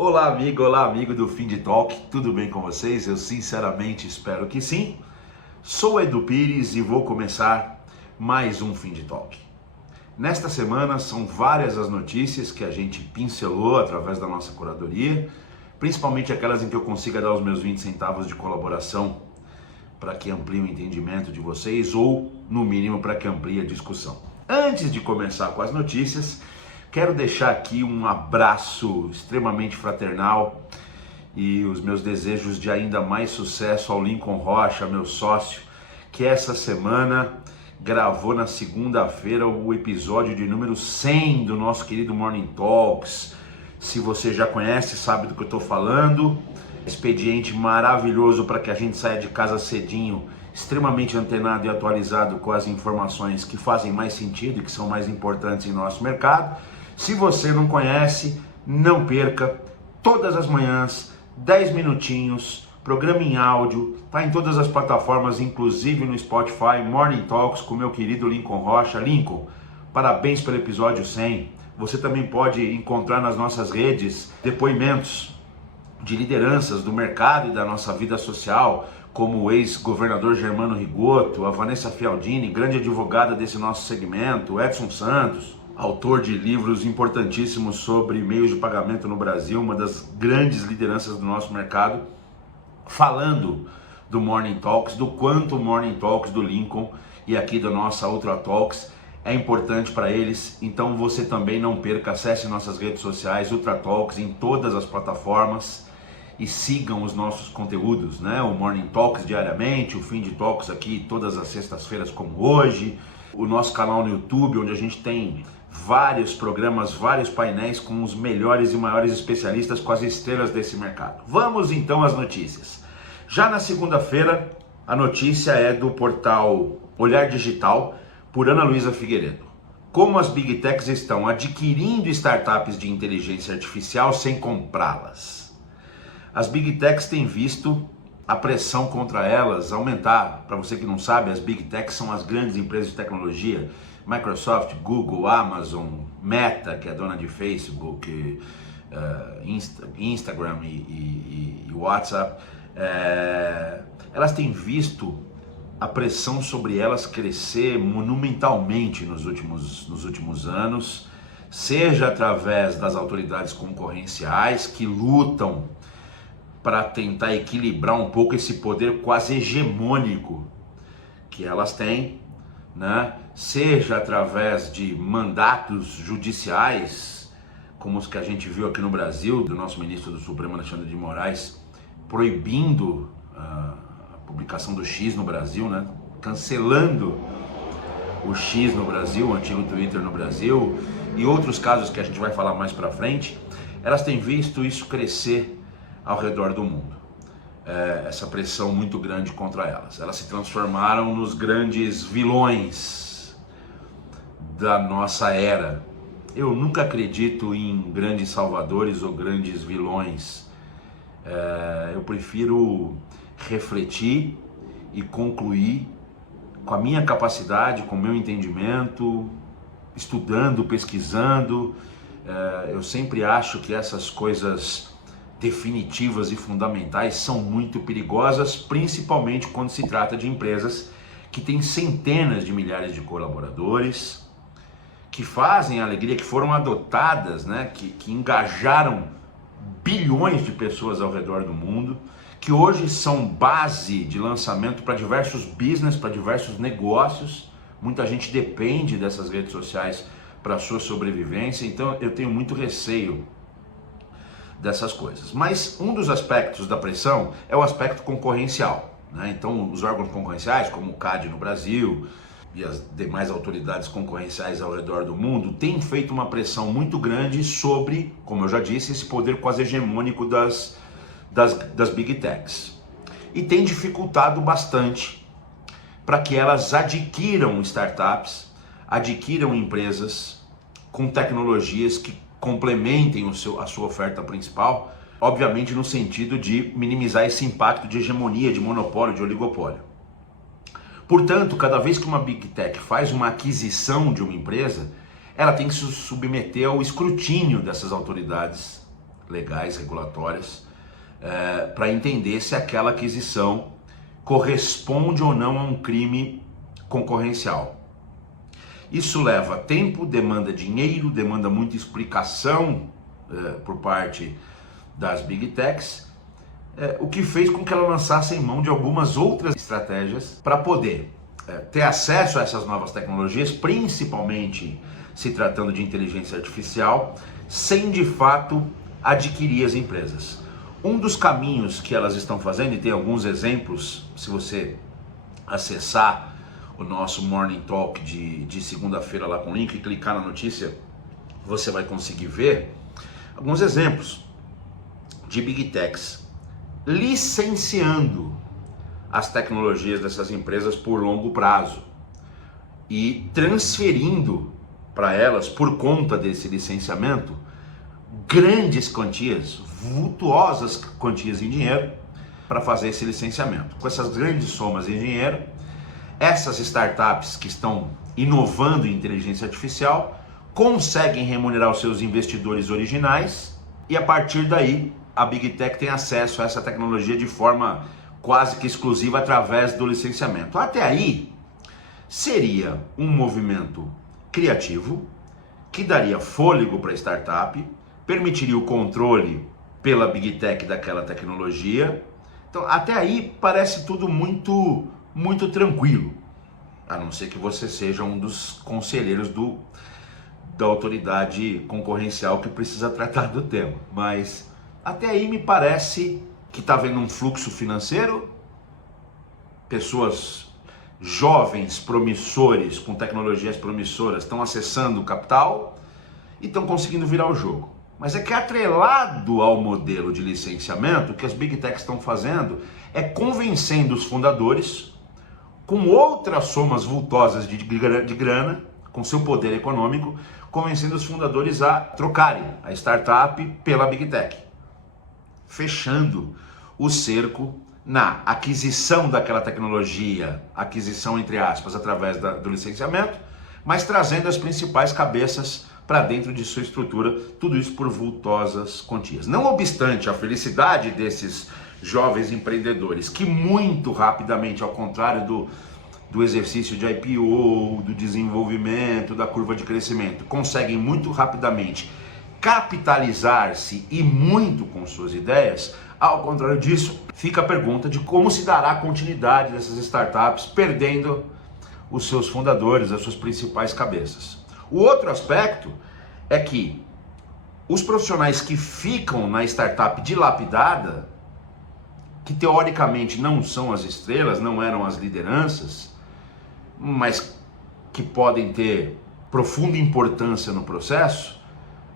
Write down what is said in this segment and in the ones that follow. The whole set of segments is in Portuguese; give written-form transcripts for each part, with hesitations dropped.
Olá amigo do Fim de Talk, tudo bem com vocês? Eu sinceramente espero que sim. Sou Edu Pires e vou começar mais um Fim de Talk. Nesta semana são várias as notícias que a gente pincelou através da nossa curadoria, principalmente aquelas em que eu consiga dar os meus 20 centavos de colaboração para que amplie o entendimento de vocês ou, no mínimo, para que amplie a discussão. Antes de começar com as notícias, quero deixar aqui um abraço extremamente fraternal e os meus desejos de ainda mais sucesso ao Lincoln Rocha, meu sócio, que essa semana gravou na segunda-feira o episódio de número 100 do nosso querido Morning Talks. Se você já conhece, sabe do que eu estou falando. Expediente maravilhoso para que a gente saia de casa cedinho, extremamente antenado e atualizado com as informações que fazem mais sentido e que são mais importantes em nosso mercado. Se você não conhece, não perca, todas as manhãs, 10 minutinhos, programa em áudio, tá em todas as plataformas, inclusive no Spotify, Morning Talks com meu querido Lincoln Rocha. Lincoln, parabéns pelo episódio 100. Você também pode encontrar nas nossas redes depoimentos de lideranças do mercado e da nossa vida social, como o ex-governador Germano Rigotto, a Vanessa Fialdini, grande advogada desse nosso segmento, o Edson Santos, autor de livros importantíssimos sobre meios de pagamento no Brasil, uma das grandes lideranças do nosso mercado, falando do Morning Talks, do quanto o Morning Talks do Lincoln e aqui da nossa Ultra Talks é importante para eles. Então você também não perca, acesse nossas redes sociais, Ultra Talks, em todas as plataformas e sigam os nossos conteúdos, né? O Morning Talks diariamente, o Fim de Talks aqui todas as sextas-feiras como hoje, o nosso canal no YouTube, onde a gente tem vários programas, vários painéis com os melhores e maiores especialistas, com as estrelas desse mercado. Vamos então às notícias. Já na segunda-feira, a notícia é do portal Olhar Digital, por Ana Luísa Figueiredo. Como as Big Techs estão adquirindo startups de inteligência artificial sem comprá-las. As Big Techs têm visto a pressão contra elas aumentar. Para você que não sabe, as Big Techs são as grandes empresas de tecnologia, Microsoft, Google, Amazon, Meta, que é dona de Facebook, Instagram e WhatsApp. Elas têm visto a pressão sobre elas crescer monumentalmente nos últimos anos, seja através das autoridades concorrenciais que lutam para tentar equilibrar um pouco esse poder quase hegemônico que elas têm, né? Seja através de mandatos judiciais, como os que a gente viu aqui no Brasil, do nosso ministro do Supremo, Alexandre de Moraes, proibindo a publicação do X no Brasil, né? Cancelando o X no Brasil, o antigo Twitter no Brasil, e outros casos que a gente vai falar mais pra frente. Elas têm visto isso crescer ao redor do mundo, essa pressão muito grande contra elas. Elas se transformaram nos grandes vilões da nossa era. Eu nunca acredito em grandes salvadores ou grandes vilões. Eu prefiro refletir e concluir com a minha capacidade, com o meu entendimento, estudando, pesquisando. Eu sempre acho que essas coisas definitivas e fundamentais são muito perigosas, principalmente quando se trata de empresas que têm centenas de milhares de colaboradores, que fazem a alegria, que foram adotadas, né? que engajaram bilhões de pessoas ao redor do mundo, que hoje são base de lançamento para diversos business, para diversos negócios. Muita gente depende dessas redes sociais para a sua sobrevivência, então eu tenho muito receio dessas coisas. Mas um dos aspectos da pressão é o aspecto concorrencial, né? Então os órgãos concorrenciais, como o CAD no Brasil e as demais autoridades concorrenciais ao redor do mundo, têm feito uma pressão muito grande sobre, como eu já disse, esse poder quase hegemônico das Big Techs. E tem dificultado bastante para que elas adquiram startups, adquiram empresas com tecnologias que complementem a sua oferta principal, obviamente no sentido de minimizar esse impacto de hegemonia, de monopólio, de oligopólio. Portanto, cada vez que uma Big Tech faz uma aquisição de uma empresa, ela tem que se submeter ao escrutínio dessas autoridades legais, regulatórias, para entender se aquela aquisição corresponde ou não a um crime concorrencial. Isso leva tempo, demanda dinheiro, demanda muita explicação por parte das Big Techs, o que fez com que ela lançasse em mão de algumas outras estratégias para poder ter acesso a essas novas tecnologias, principalmente se tratando de inteligência artificial, sem de fato adquirir as empresas. Um dos caminhos que elas estão fazendo, e tem alguns exemplos, se você acessar o nosso Morning Talk de segunda-feira lá com o link e clicar na notícia, você vai conseguir ver alguns exemplos de Big Techs licenciando as tecnologias dessas empresas por longo prazo e transferindo para elas, por conta desse licenciamento, grandes quantias, vultuosas quantias em dinheiro para fazer esse licenciamento. Com essas grandes somas em dinheiro, essas startups que estão inovando em inteligência artificial conseguem remunerar os seus investidores originais e a partir daí a Big Tech tem acesso a essa tecnologia de forma quase que exclusiva através do licenciamento. Até aí seria um movimento criativo que daria fôlego para a startup, permitiria o controle pela Big Tech daquela tecnologia. Então, até aí parece tudo muito tranquilo, a não ser que você seja um dos conselheiros da autoridade concorrencial que precisa tratar do tema. Mas até aí me parece que está havendo um fluxo financeiro, pessoas jovens, promissores, com tecnologias promissoras, estão acessando o capital e estão conseguindo virar o jogo. Mas é que atrelado ao modelo de licenciamento, o que as Big Techs estão fazendo é convencendo os fundadores, com outras somas vultosas de grana, com seu poder econômico, convencendo os fundadores a trocarem a startup pela Big Tech, fechando o cerco na aquisição daquela tecnologia, aquisição entre aspas, através do licenciamento, mas trazendo as principais cabeças para dentro de sua estrutura, tudo isso por vultosas quantias. Não obstante a felicidade desses jovens empreendedores, que muito rapidamente, ao contrário do exercício de IPO, do desenvolvimento, da curva de crescimento, conseguem muito rapidamente capitalizar-se e muito com suas ideias, ao contrário disso, fica a pergunta de como se dará a continuidade dessas startups perdendo os seus fundadores, as suas principais cabeças. O outro aspecto é que os profissionais que ficam na startup dilapidada, que teoricamente não são as estrelas, não eram as lideranças, mas que podem ter profunda importância no processo,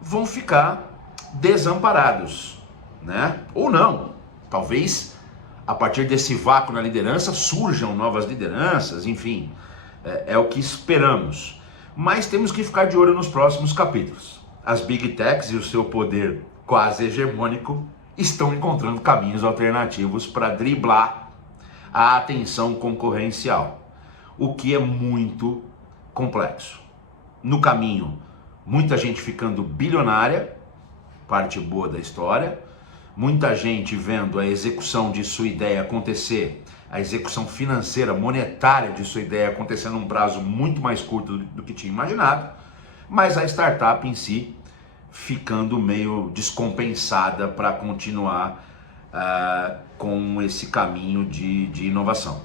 vão ficar desamparados, né? Ou não, talvez a partir desse vácuo na liderança surjam novas lideranças, enfim, é o que esperamos. Mas temos que ficar de olho nos próximos capítulos. As Big Techs e o seu poder quase hegemônico estão encontrando caminhos alternativos para driblar a atenção concorrencial, o que é muito complexo. No caminho, muita gente ficando bilionária, parte boa da história, muita gente vendo a execução de sua ideia acontecer, a execução financeira, monetária de sua ideia acontecer num prazo muito mais curto do que tinha imaginado, mas a startup em si ficando meio descompensada para continuar com esse caminho de inovação.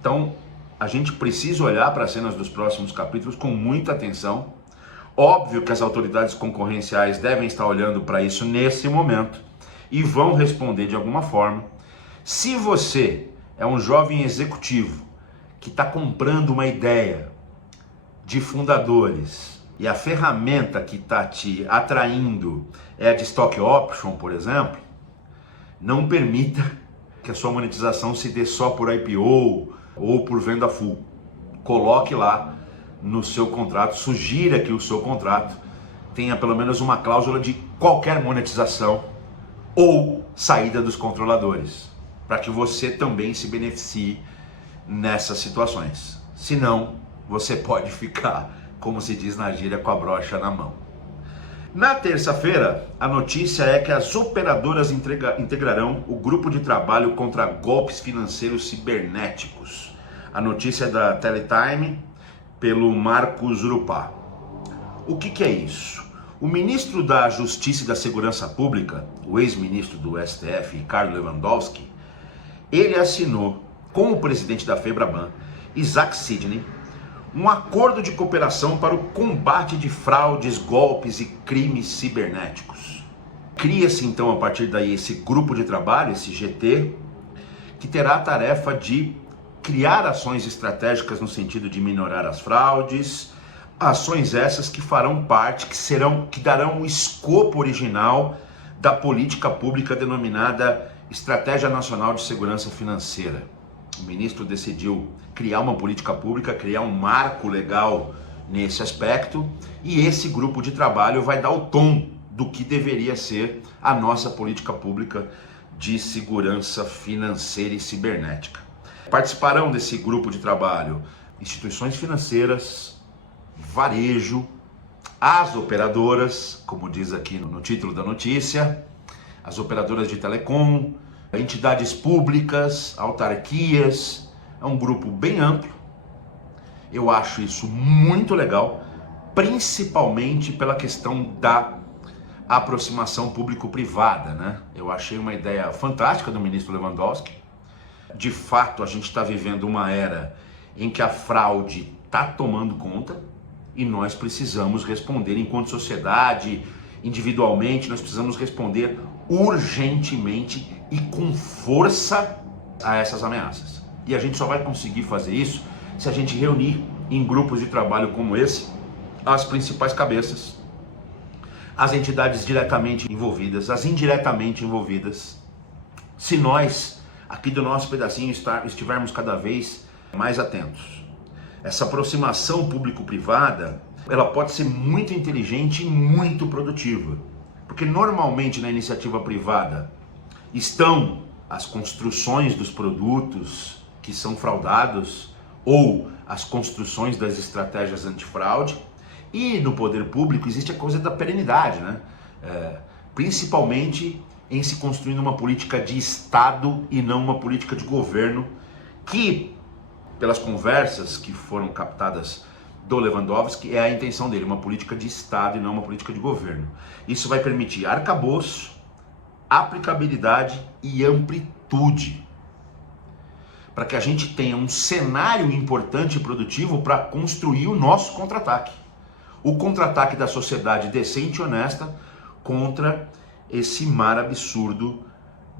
Então, a gente precisa olhar para as cenas dos próximos capítulos com muita atenção. Óbvio que as autoridades concorrenciais devem estar olhando para isso nesse momento e vão responder de alguma forma. Se você é um jovem executivo que está comprando uma ideia de fundadores e a ferramenta que está te atraindo é a de stock option, por exemplo, não permita que a sua monetização se dê só por IPO ou por venda full. Coloque lá no seu contrato, sugira que o seu contrato tenha pelo menos uma cláusula de qualquer monetização ou saída dos controladores, para que você também se beneficie nessas situações. Senão, você pode ficar, como se diz na gíria, com a brocha na mão. Na terça-feira, a notícia é que as operadoras integrarão o grupo de trabalho contra golpes financeiros cibernéticos. A notícia é da Teletime, pelo Marcos Urupá. O que é isso? O ministro da Justiça e da Segurança Pública, o ex-ministro do STF, Ricardo Lewandowski, ele assinou com o presidente da FEBRABAN, Isaac Sidney, um acordo de cooperação para o combate de fraudes, golpes e crimes cibernéticos. Cria-se então a partir daí esse grupo de trabalho, esse GT, que terá a tarefa de criar ações estratégicas no sentido de minorar as fraudes, ações essas que farão parte, que darão o escopo original da política pública denominada Estratégia Nacional de Segurança Financeira. O ministro decidiu criar uma política pública, criar um marco legal nesse aspecto, e esse grupo de trabalho vai dar o tom do que deveria ser a nossa política pública de segurança financeira e cibernética. Participarão desse grupo de trabalho instituições financeiras, varejo, as operadoras, como diz aqui no título da notícia, as operadoras de telecom, entidades públicas, autarquias. É um grupo bem amplo. Eu acho isso muito legal, principalmente pela questão da aproximação público-privada, né? Eu achei uma ideia fantástica do ministro Lewandowski. De fato, a gente está vivendo uma era em que a fraude está tomando conta e nós precisamos responder enquanto sociedade, individualmente, nós precisamos responder urgentemente e com força a essas ameaças. E a gente só vai conseguir fazer isso se a gente reunir em grupos de trabalho como esse as principais cabeças, as entidades diretamente envolvidas, as indiretamente envolvidas. Se nós, aqui do nosso pedacinho, estivermos cada vez mais atentos. Essa aproximação público-privada, ela pode ser muito inteligente e muito produtiva. Porque normalmente na iniciativa privada estão as construções dos produtos que são fraudados ou as construções das estratégias antifraude, e no poder público existe a coisa da perenidade, né? Principalmente em se construindo uma política de Estado e não uma política de governo, que, pelas conversas que foram captadas do Lewandowski, é a intenção dele, uma política de Estado e não uma política de governo. Isso vai permitir arcabouço, aplicabilidade e amplitude, para que a gente tenha um cenário importante e produtivo para construir o nosso contra-ataque. O contra-ataque da sociedade decente e honesta contra esse mar absurdo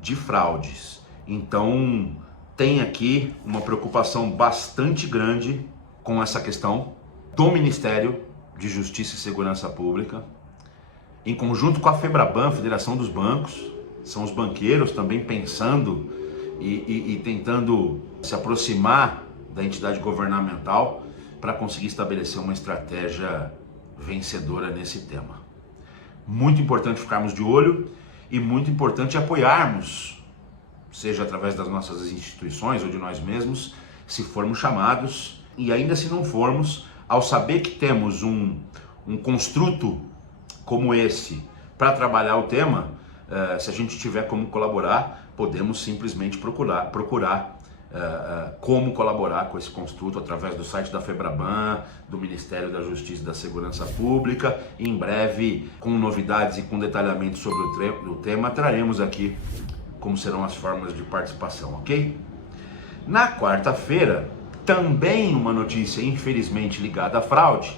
de fraudes. Então, tem aqui uma preocupação bastante grande com essa questão do Ministério de Justiça e Segurança Pública, em conjunto com a FEBRABAN, Federação dos Bancos. São os banqueiros também pensando e tentando se aproximar da entidade governamental para conseguir estabelecer uma estratégia vencedora nesse tema. Muito importante ficarmos de olho e muito importante apoiarmos, seja através das nossas instituições ou de nós mesmos, se formos chamados, e ainda se não formos, ao saber que temos um construto como esse para trabalhar o tema, se a gente tiver como colaborar, podemos simplesmente procurar como colaborar com esse construto através do site da FEBRABAN, do Ministério da Justiça e da Segurança Pública. Em breve, com novidades e com detalhamento sobre o tema, traremos aqui como serão as formas de participação, ok? Na quarta-feira, também uma notícia infelizmente ligada à fraude.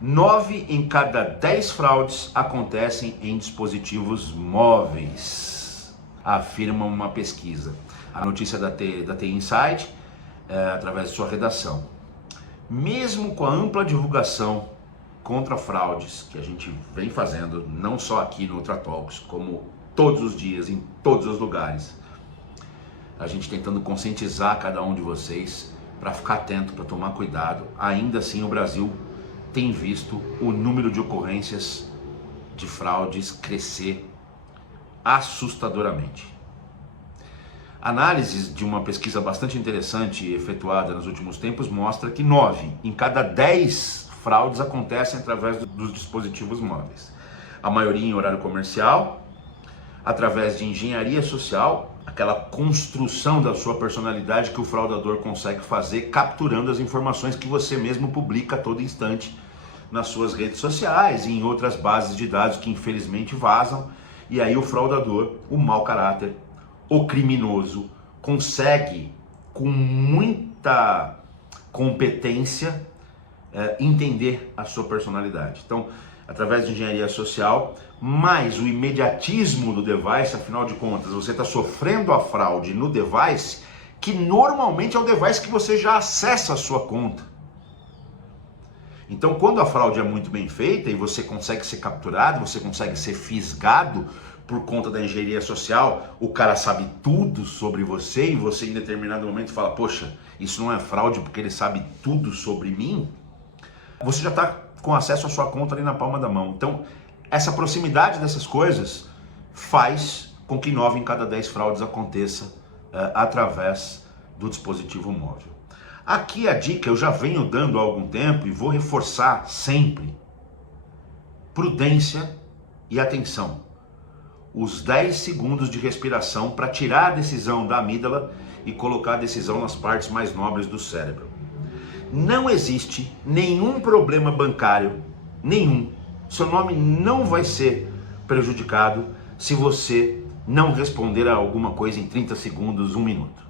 9 em cada 10 fraudes acontecem em dispositivos móveis, afirma uma pesquisa. A notícia da TI Insight, através de sua redação. Mesmo com a ampla divulgação contra fraudes que a gente vem fazendo, não só aqui no UltraTalks, como todos os dias, em todos os lugares, a gente tentando conscientizar cada um de vocês para ficar atento, para tomar cuidado, ainda assim o Brasil tem visto o número de ocorrências de fraudes crescer assustadoramente. Análises de uma pesquisa bastante interessante efetuada nos últimos tempos mostra que 9 em cada 10 fraudes acontecem através dos dispositivos móveis. a maioria em horário comercial, através de engenharia social, aquela construção da sua personalidade que o fraudador consegue fazer, capturando as informações que você mesmo publica a todo instante nas suas redes sociais e em outras bases de dados que infelizmente vazam. E aí o fraudador, o mau caráter, o criminoso, consegue com muita competência entender a sua personalidade. Então, através de engenharia social, mais o imediatismo do device, afinal de contas, você está sofrendo a fraude no device, que normalmente é o device que você já acessa a sua conta. Então, quando a fraude é muito bem feita e você consegue ser capturado, você consegue ser fisgado por conta da engenharia social, o cara sabe tudo sobre você e você em determinado momento fala, poxa, isso não é fraude porque ele sabe tudo sobre mim, você já está com acesso à sua conta ali na palma da mão. Então, essa proximidade dessas coisas faz com que 9 em cada 10 fraudes aconteça através do dispositivo móvel. Aqui a dica eu já venho dando há algum tempo e vou reforçar sempre. Prudência e atenção. Os 10 segundos de respiração para tirar a decisão da amígdala e colocar a decisão nas partes mais nobres do cérebro. Não existe nenhum problema bancário, nenhum. Seu nome não vai ser prejudicado se você não responder a alguma coisa em 30 segundos, 1 minuto.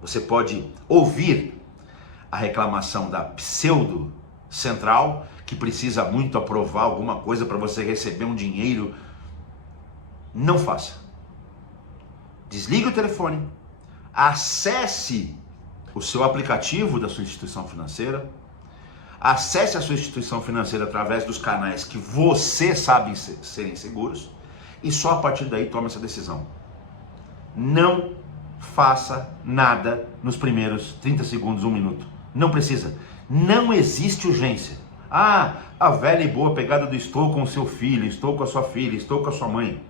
Você pode ouvir a reclamação da pseudo central, que precisa muito aprovar alguma coisa para você receber um dinheiro. Não faça. Desligue o telefone, acesse o seu aplicativo da sua instituição financeira, acesse a sua instituição financeira através dos canais que você sabe serem seguros e só a partir daí tome essa decisão. Não faça nada nos primeiros 30 segundos, 1 minuto. Não precisa. Não existe urgência. Ah, a velha e boa pegada do estou com o seu filho, estou com a sua filha, estou com a sua mãe.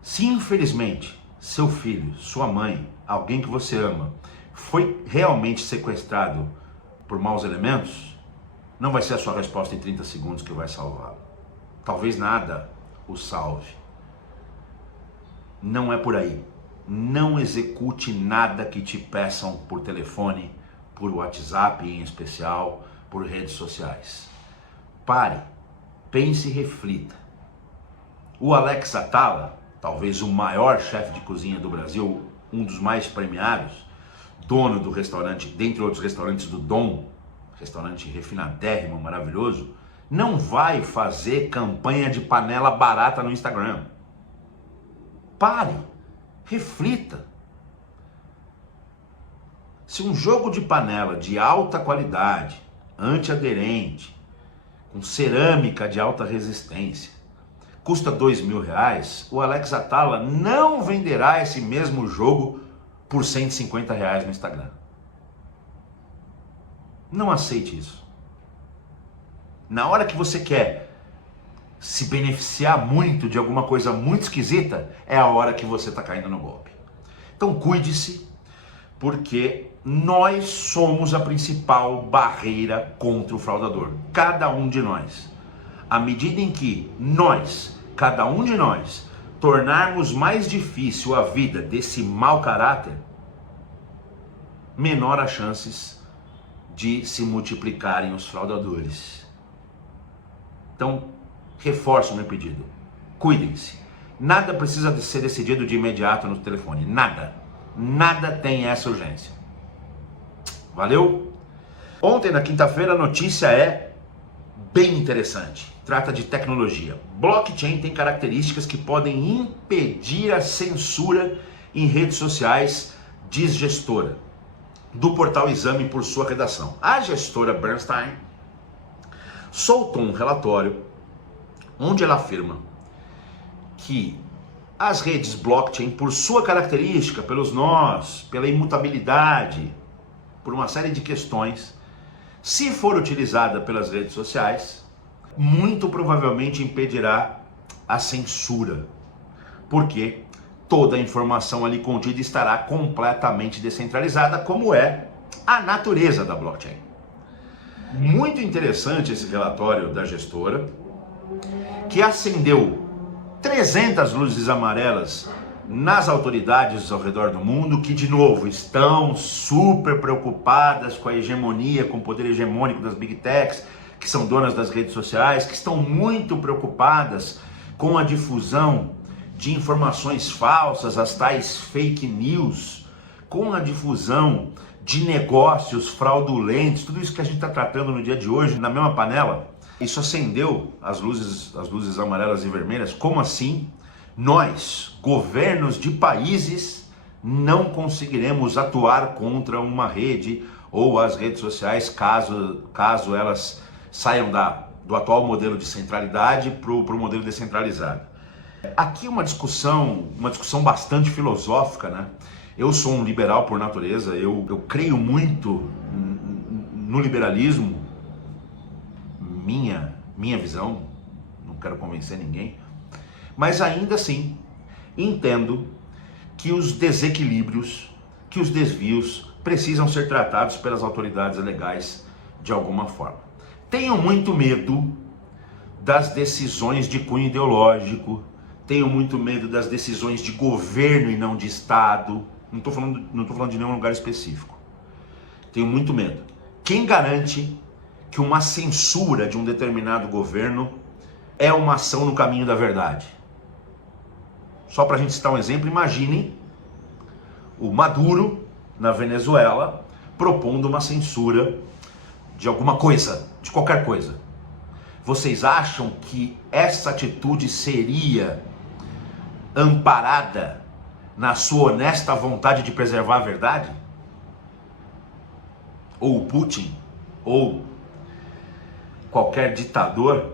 Se infelizmente seu filho, sua mãe, alguém que você ama, foi realmente sequestrado por maus elementos, não vai ser a sua resposta em 30 segundos que vai salvá-lo. Talvez nada o salve. Não é por aí. Não execute nada que te peçam por telefone, por WhatsApp em especial, por redes sociais. Pare, pense e reflita. O Alex Atala, talvez o maior chefe de cozinha do Brasil, um dos mais premiados, dono do restaurante, dentre outros restaurantes do Dom, restaurante refinadérrimo, maravilhoso, não vai fazer campanha de panela barata no Instagram. Pare, reflita. Se um jogo de panela de alta qualidade, antiaderente, com cerâmica de alta resistência, custa R$2.000, o Alex Atala não venderá esse mesmo jogo por R$150 no Instagram. Não aceite isso. Na hora que você quer se beneficiar muito de alguma coisa muito esquisita, é a hora que você está caindo no golpe. Então cuide-se, porque nós somos a principal barreira contra o fraudador. Cada um de nós. À medida em que nós, cada um de nós, tornarmos mais difícil a vida desse mau caráter, menor as chances de se multiplicarem os fraudadores. Então, reforço o meu pedido. Cuidem-se. Nada precisa ser decidido de imediato no telefone. Nada. Nada tem essa urgência. Valeu? Ontem, na quinta-feira, a notícia é bem interessante. Trata de tecnologia. Blockchain tem características que podem impedir a censura em redes sociais, diz gestora do portal Exame por sua redação. A gestora Bernstein soltou um relatório onde ela afirma que as redes blockchain, por sua característica, pelos nós, pela imutabilidade, por uma série de questões, se for utilizada pelas redes sociais, muito provavelmente impedirá a censura, porque toda a informação ali contida estará completamente descentralizada, como é a natureza da blockchain. Muito interessante esse relatório da gestora, que acendeu 300 luzes amarelas nas autoridades ao redor do mundo, que de novo estão super preocupadas com a hegemonia, com o poder hegemônico das Big Techs, que são donas das redes sociais, que estão muito preocupadas com a difusão de informações falsas, as tais fake news, com a difusão de negócios fraudulentos, tudo isso que a gente está tratando no dia de hoje, na mesma panela. Isso acendeu as luzes amarelas e vermelhas. Como assim? Nós, governos de países, não conseguiremos atuar contra uma rede ou as redes sociais caso elas saiam do atual modelo de centralidade para o modelo descentralizado. Aqui uma discussão bastante filosófica, né? Eu sou um liberal por natureza, eu creio muito no liberalismo, minha visão, não quero convencer ninguém, mas ainda assim entendo que os desequilíbrios, que os desvios precisam ser tratados pelas autoridades legais de alguma forma. Tenho muito medo das decisões de cunho ideológico, tenho muito medo das decisões de governo e não de Estado. Não estou falando de nenhum lugar específico. Tenho muito medo. Quem garante que uma censura de um determinado governo é uma ação no caminho da verdade? Só para a gente citar um exemplo, imagine o Maduro, na Venezuela, propondo uma censura de alguma coisa, de qualquer coisa. Vocês acham que essa atitude seria amparada na sua honesta vontade de preservar a verdade? Ou o Putin, ou qualquer ditador?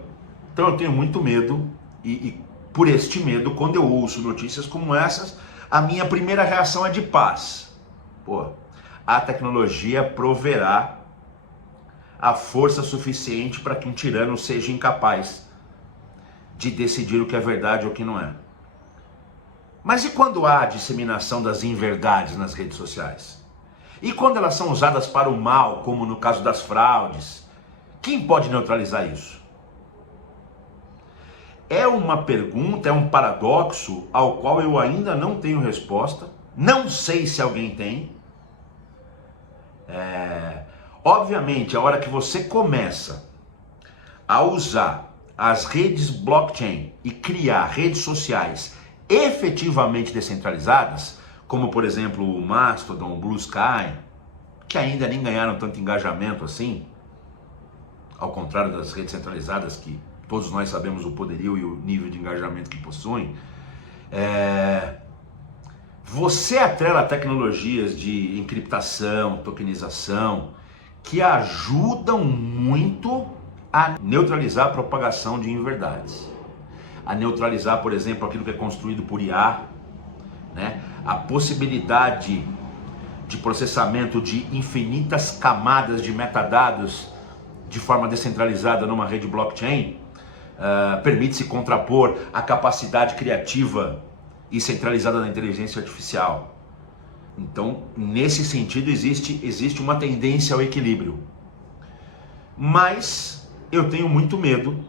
Então eu tenho muito medo e por este medo, quando eu ouço notícias como essas, a minha primeira reação é de paz. A tecnologia proverá a força suficiente para que um tirano seja incapaz de decidir o que é verdade ou o que não é. Mas e quando há a disseminação das inverdades nas redes sociais? E quando elas são usadas para o mal, como no caso das fraudes? Quem pode neutralizar isso? É uma pergunta, é um paradoxo ao qual eu ainda não tenho resposta. Não sei se alguém tem. Obviamente, a hora que você começa a usar as redes blockchain e criar redes sociais efetivamente descentralizadas, como por exemplo o Mastodon, o Blue Sky, que ainda nem ganharam tanto engajamento assim, ao contrário das redes centralizadas que todos nós sabemos o poderio e o nível de engajamento que possuem. Você atrela tecnologias de encriptação, tokenização, que ajudam muito a neutralizar a propagação de inverdades, a neutralizar, por exemplo, aquilo que é construído por IA, né? A possibilidade de processamento de infinitas camadas de metadados de forma descentralizada numa rede blockchain, permite-se contrapor a capacidade criativa e centralizada da inteligência artificial. Então, nesse sentido, existe uma tendência ao equilíbrio. Mas eu tenho muito medo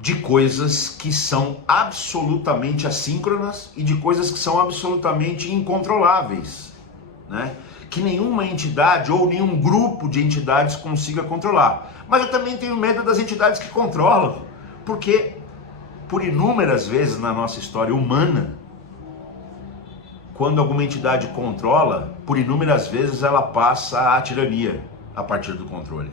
de coisas que são absolutamente assíncronas e de coisas que são absolutamente incontroláveis, né? Que nenhuma entidade ou nenhum grupo de entidades consiga controlar. Mas eu também tenho medo das entidades que controlam, porque por inúmeras vezes na nossa história humana, quando alguma entidade controla, por inúmeras vezes ela passa à tirania a partir do controle.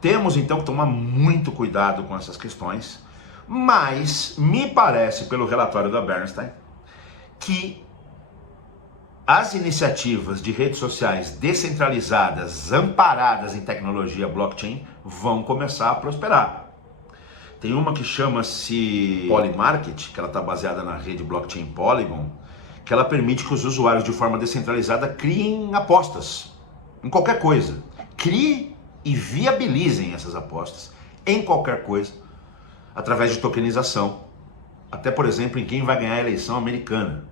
Temos então que tomar muito cuidado com essas questões, mas me parece, pelo relatório da Bernstein, que as iniciativas de redes sociais descentralizadas, amparadas em tecnologia blockchain, vão começar a prosperar. Tem uma que chama-se Polymarket, que ela está baseada na rede blockchain Polygon, que ela permite que os usuários de forma descentralizada criem apostas em qualquer coisa. Criem e viabilizem essas apostas em qualquer coisa, através de tokenização. Até, por exemplo, em quem vai ganhar a eleição americana.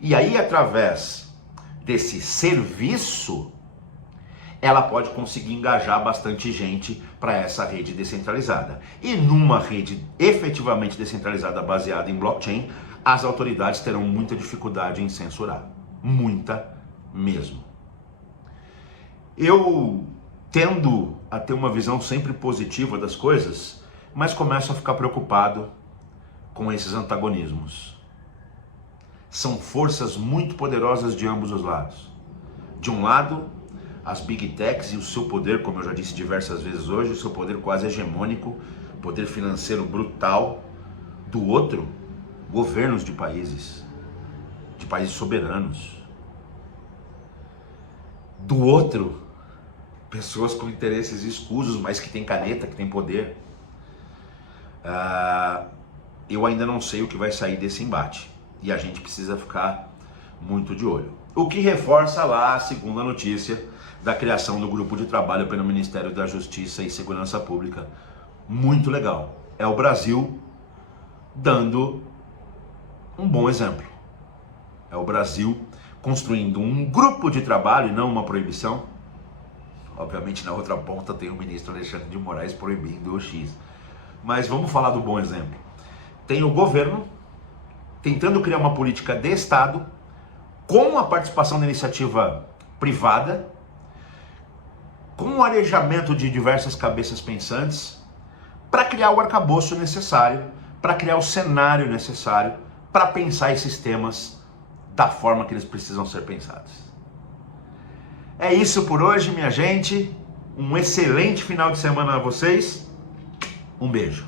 E aí, através desse serviço, ela pode conseguir engajar bastante gente para essa rede descentralizada. E numa rede efetivamente descentralizada baseada em blockchain, as autoridades terão muita dificuldade em censurar. Muita mesmo. Eu tendo a ter uma visão sempre positiva das coisas, mas começo a ficar preocupado com esses antagonismos. São forças muito poderosas de ambos os lados. De um lado, as Big Techs e o seu poder, como eu já disse diversas vezes hoje, o seu poder quase hegemônico, poder financeiro brutal. Do outro, governos de países soberanos. Do outro, pessoas com interesses escusos, mas que têm caneta, que têm poder. Eu ainda não sei o que vai sair desse embate. E a gente precisa ficar muito de olho. O que reforça lá a segunda notícia da criação do grupo de trabalho pelo Ministério da Justiça e Segurança Pública. Muito legal. É o Brasil dando um bom exemplo. É o Brasil construindo um grupo de trabalho e não uma proibição. Obviamente na outra ponta tem o ministro Alexandre de Moraes proibindo o X. Mas vamos falar do bom exemplo. Tem o governo tentando criar uma política de Estado com a participação da iniciativa privada, com o arejamento de diversas cabeças pensantes, para criar o arcabouço necessário, para criar o cenário necessário, para pensar esses temas da forma que eles precisam ser pensados. É isso por hoje, minha gente. Um excelente final de semana a vocês. Um beijo.